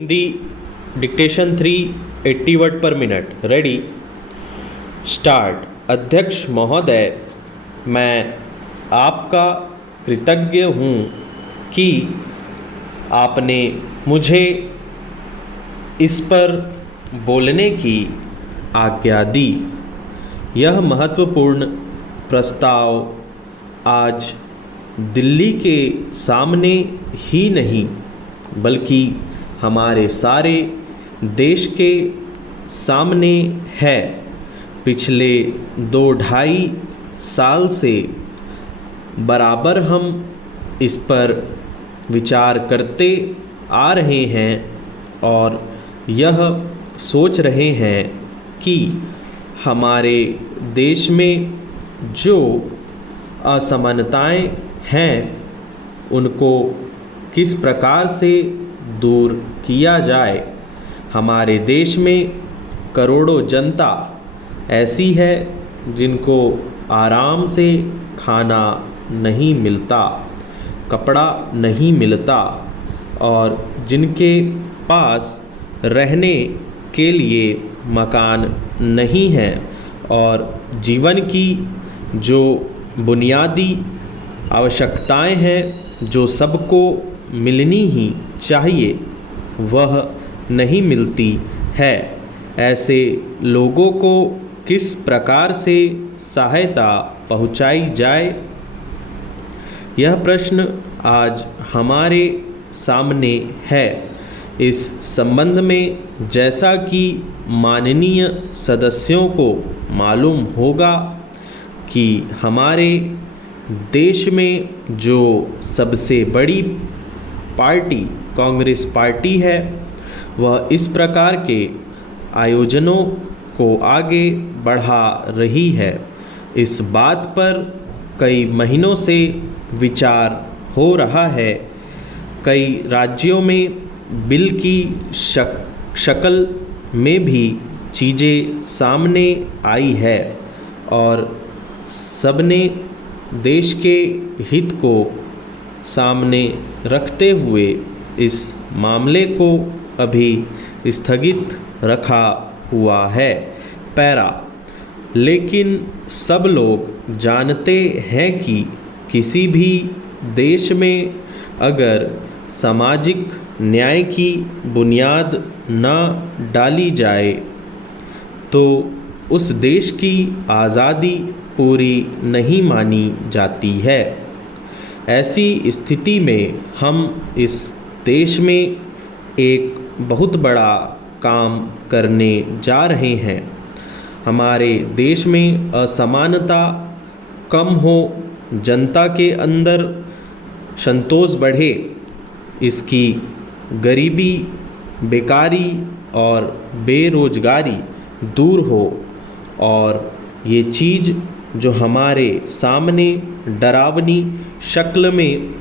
Hindi dictation 380 word पर minute. Ready start. अध्यक्ष महोदय, मैं आपका कृतज्ञ हूँ कि आपने मुझे इस पर बोलने की आज्ञा दी। यह महत्वपूर्ण प्रस्ताव आज दिल्ली के सामने ही नहीं बल्कि हमारे सारे देश के सामने है। पिछले 2-2.5 साल से बराबर हम इस पर विचार करते आ रहे हैं और यह सोच रहे हैं कि हमारे देश में जो असमानताएं हैं उनको किस प्रकार से दूर किया जाए। हमारे देश में करोड़ों जनता ऐसी है जिनको आराम से खाना नहीं मिलता, कपड़ा नहीं मिलता और जिनके पास रहने के लिए मकान नहीं है और जीवन की जो बुनियादी आवश्यकताएं हैं जो सबको मिलनी ही चाहिए वह नहीं मिलती है। ऐसे लोगों को किस प्रकार से सहायता पहुंचाई जाए, यह प्रश्न आज हमारे सामने है। इस संबंध में जैसा कि माननीय सदस्यों को मालूम होगा कि हमारे देश में जो सबसे बड़ी पार्टी कांग्रेस पार्टी है वह इस प्रकार के आयोजनों को आगे बढ़ा रही है। इस बात पर कई महीनों से विचार हो रहा है। कई राज्यों में बिल की शक्ल में भी चीज़ें सामने आई है और सबने देश के हित को सामने रखते हुए इस मामले को अभी स्थगित रखा हुआ है। पैरा। लेकिन सब लोग जानते हैं कि किसी भी देश में अगर सामाजिक न्याय की बुनियाद न डाली जाए तो उस देश की आज़ादी पूरी नहीं मानी जाती है। ऐसी स्थिति में हम इस देश में एक बहुत बड़ा काम करने जा रहे हैं। हमारे देश में असमानता कम हो, जनता के अंदर संतोष बढ़े, इसकी गरीबी, बेकारी और बेरोजगारी दूर हो और ये चीज़ जो हमारे सामने डरावनी शक्ल में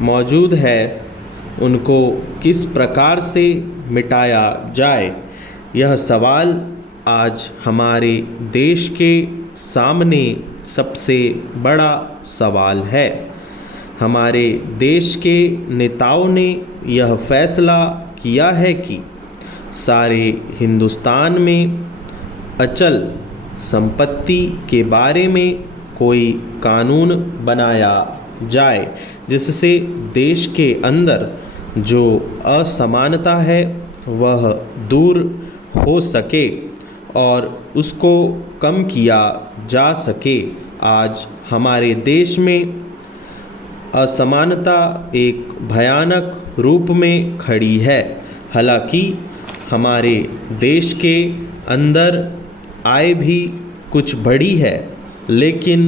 मौजूद है उनको किस प्रकार से मिटाया जाए, यह सवाल आज हमारे देश के सामने सबसे बड़ा सवाल है। हमारे देश के नेताओं ने यह फैसला किया है कि सारे हिंदुस्तान में अचल संपत्ति के बारे में कोई कानून बनाया जाए जिससे देश के अंदर जो असमानता है वह दूर हो सके और उसको कम किया जा सके। आज हमारे देश में असमानता एक भयानक रूप में खड़ी है। हालांकि हमारे देश के अंदर आय भी कुछ बढ़ी है लेकिन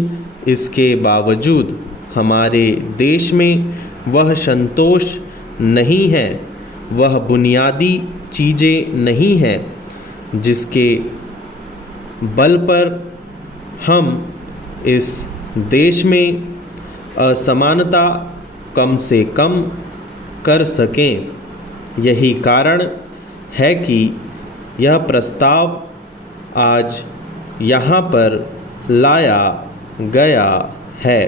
इसके बावजूद हमारे देश में वह संतोष नहीं है, वह बुनियादी चीज़ें नहीं हैं जिसके बल पर हम इस देश में असमानता कम से कम कर सकें। यही कारण है कि यह प्रस्ताव आज यहाँ पर लाया गया है।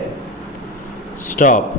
स्टॉप।